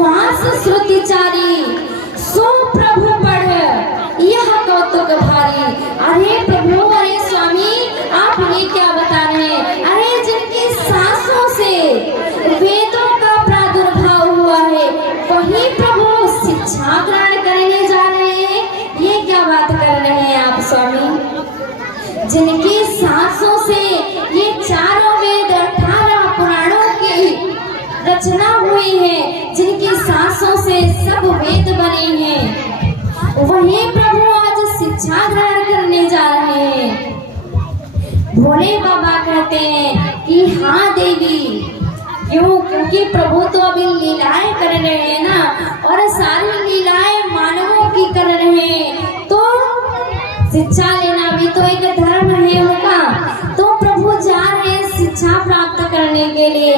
श्वास श्रुति चारी, सो प्रभु पढ़ यह कौतुक भारी। अरे प्रभु, अरे स्वामी, आप ये क्या बता रहे हैं? अरे जिनकी सांसों से वेदों का प्रादुर्भाव हुआ है, वही प्रभु शिक्षा ग्रहण करने जा रहे हैं। ये क्या बात कर रहे हैं आप स्वामी? जिनकी सांसों से ये चारों वेद 18 पुराणों की रचना हुई है, जिनकी सांसों से सब वेद बने हैं, वही प्रभु आज शिक्षा ग्रहण करने जा रहे हैं। भोले बाबा कहते हैं कि हाँ देवी, क्यों? क्योंकि प्रभु तो अभी लीलाएं कर रहे हैं ना, और सारी लीलाएं मानवों की कर रहे हैं, तो शिक्षा लेना भी तो एक धर्म है उनका। तो प्रभु जा रहे हैं शिक्षा प्राप्त करने के लिए।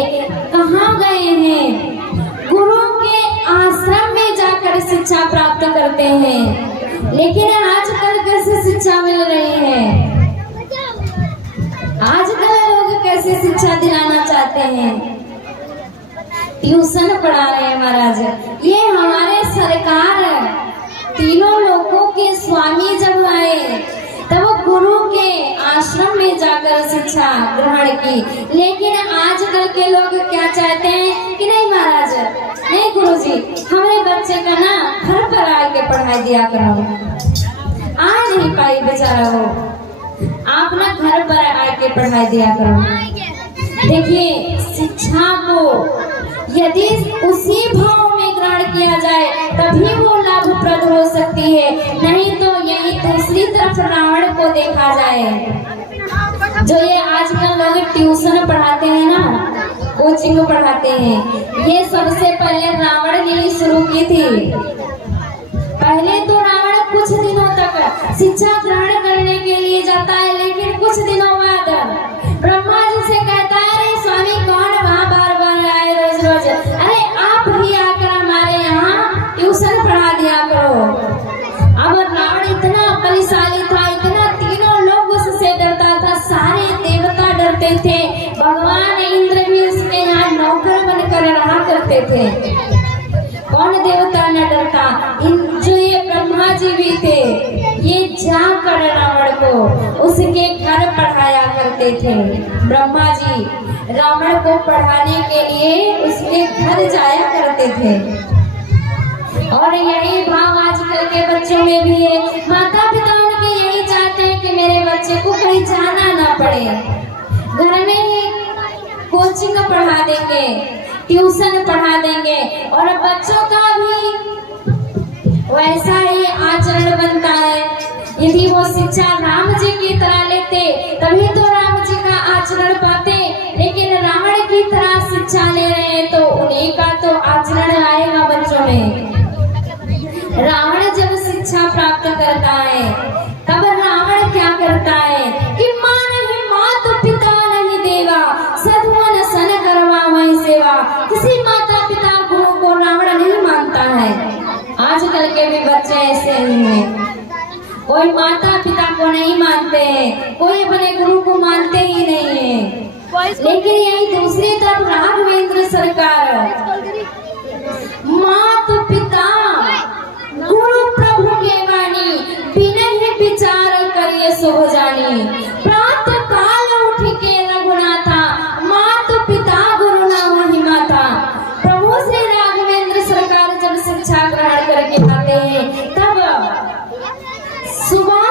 कहाँ गए हैं? गुरु के आश्रम में जाकर शिक्षा प्राप्त करते हैं। लेकिन आजकल कैसे शिक्षा मिल रही है? आजकल लोग कैसे शिक्षा दिलाना चाहते हैं? ट्यूशन पढ़ा रहे हैं महाराज। ये हमारे सरकार तीनों लोगों के स्वामी जब आए, तब गुरु के आश्रम में जाकर शिक्षा ग्रहण की। लेकिन आजकल के लोग क्या चाहते हैं कि नहीं महाराज, नहीं गुरुजी, हमारे बच्चे का ना घर पर आके पढ़ाई दिया करो। आ नहीं पाई बेचारा वो, आप ना घर पर आके पढ़ाई दिया करो। देखिए, शिक्षा को यदि उसी भाव में ग्रहण किया जाए तभी वो लाभप्रद हो सकती है, नहीं तो यही दूसरी तरफ रावण को देखा जाए। जो ये आजकल लोग ट्यूशन पढ़ाते हैं ना, कोचिंग पढ़ाते हैं, ये सबसे पहले रावण ने ही शुरू की थी। पहले तो रावण कुछ दिनों तक शिक्षा ग्रहण करने के लिए जाता है, लेकिन कुछ दिनों बाद ब्रह्मा जी से कहता है, अरे स्वामी कौन वहाँ बार बार आए रोज रोज, अरे आप भी आकर हमारे यहाँ ट्यूशन पढ़ा दिया करो। अब रावण इतना बलशाली था, इतना, तीनों लोग उससे डरता था, सारे देवता डरते थे, भगवान इंद्र भी उसके यहाँ नौकर बनकर रहा करते थे। कौन देवता न डरता? जो ये ब्रह्मा जी भी थे, ये जाकर रावण को उसके घर पढ़ाया करते थे। ब्रह्मा जी रावण को पढ़ाने के लिए उसके घर जाया करते थे। और यही भाव आजकल के बच्चों में भी है। माता पिता उनके यही चाहते हैं कि मेरे बच्चे को कहीं जाना ना पड़े, घर में ही कोचिंग पढ़ा देंगे, ट्यूशन पढ़ा देंगे, और बच्चों का भी वैसा ही आचरण बनता है। यदि वो शिक्षा राम जी की तरह लेते तभी तो राम जी का आचरण पाते, लेकिन रावण की तरह शिक्षा ले रहे हैं तो उन्हीं का तो आचरण आएगा बच्चों में। रावण जब शिक्षा प्राप्त करता है, तब रावण क्या करता है कि मां नहीं मात पिता नहीं देवा, सधुवन सन करवा वही सेवा। किसी माता पिता गुरु को रावण नहीं मानता है। आजकल के भी बच्चे ऐसे ही हैं, कोई माता पिता को नहीं मानते हैं, कोई अपने गुरु को मानते ही नहीं है। लेकिन यही दूसरी तरफ राघवेंद्र सरकार, मात पिता गुरु प्रभु के वाणी, बिना ही विचार करिए सो जानी। प्रातः काल उठ के रघुनाथा, मात पिता गुरु ना वही माता। प्रभु श्री राघवेंद्र सरकार जब शिक्षा ग्रहण करके आते हैं, तब सुबह